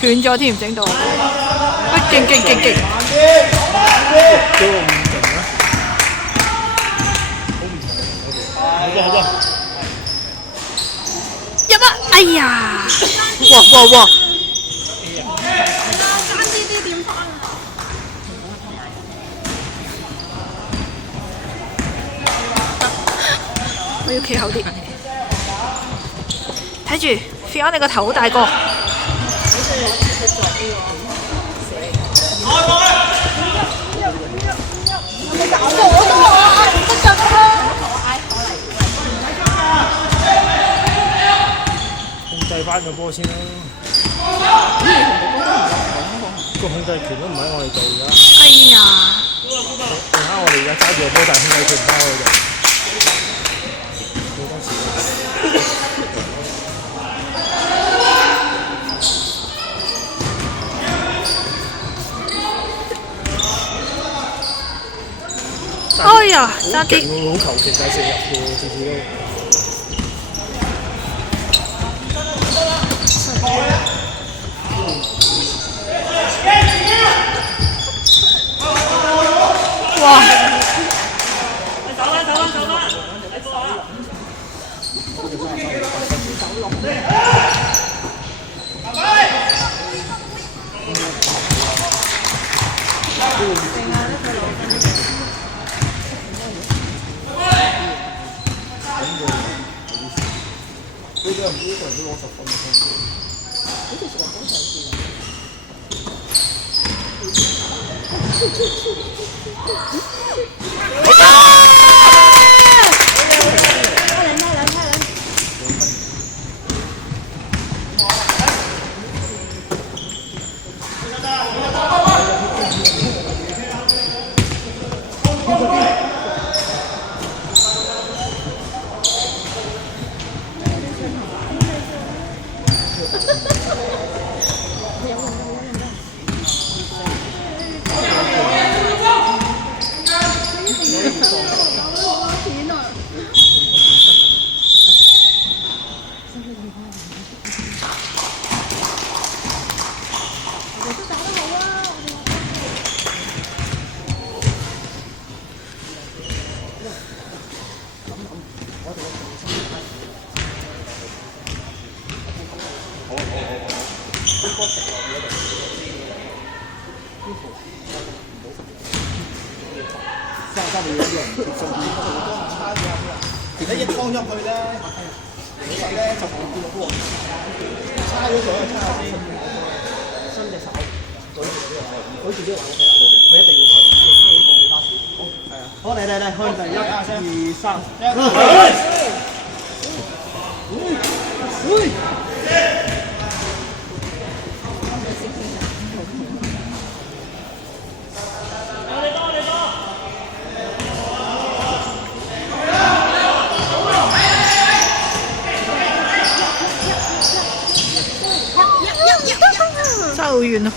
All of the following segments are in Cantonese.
斷咗添，整到，勁勁勁勁！入啊！哎呀！哇！我要企後啲，睇住 ，Fiona 你個頭好大個。控制翻個波先啦。個控制權都唔喺我哋度而家。哎呀！你睇我哋而家揸住個波，但係控制權唔喺我哋度。哎呀，爭啲！好求其晒射入嘅，次次都。哇！你一放入去咧，其實咧就冇見到波，差咗上去差下先。伸隻手，舉住啲籃佢一定要開，差幾個俾巴士。好，係啊。好，嚟，開第1、2、3。差好遠啊！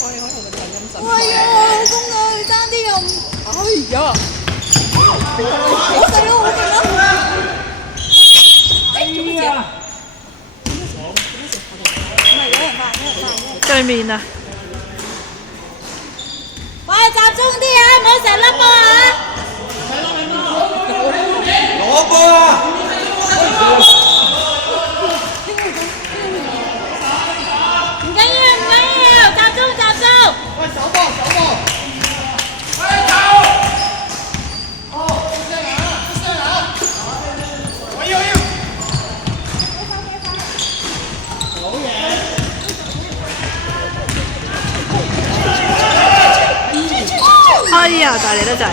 我哋可以同佢哋音訊。喂啊，公啊，爭啲又唔，哎呀！好死咯，好勁啊！對面啊！喂，集中啲啊，唔好成粒波啊！攞波啊！唔緊要，唔緊要，集中集中。喂，手波手波！哎呀，大力得滯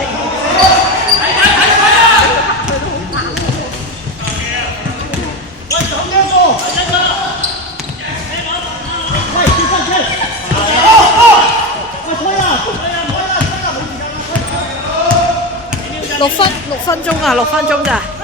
！6分鐘啊，6分鐘咋〜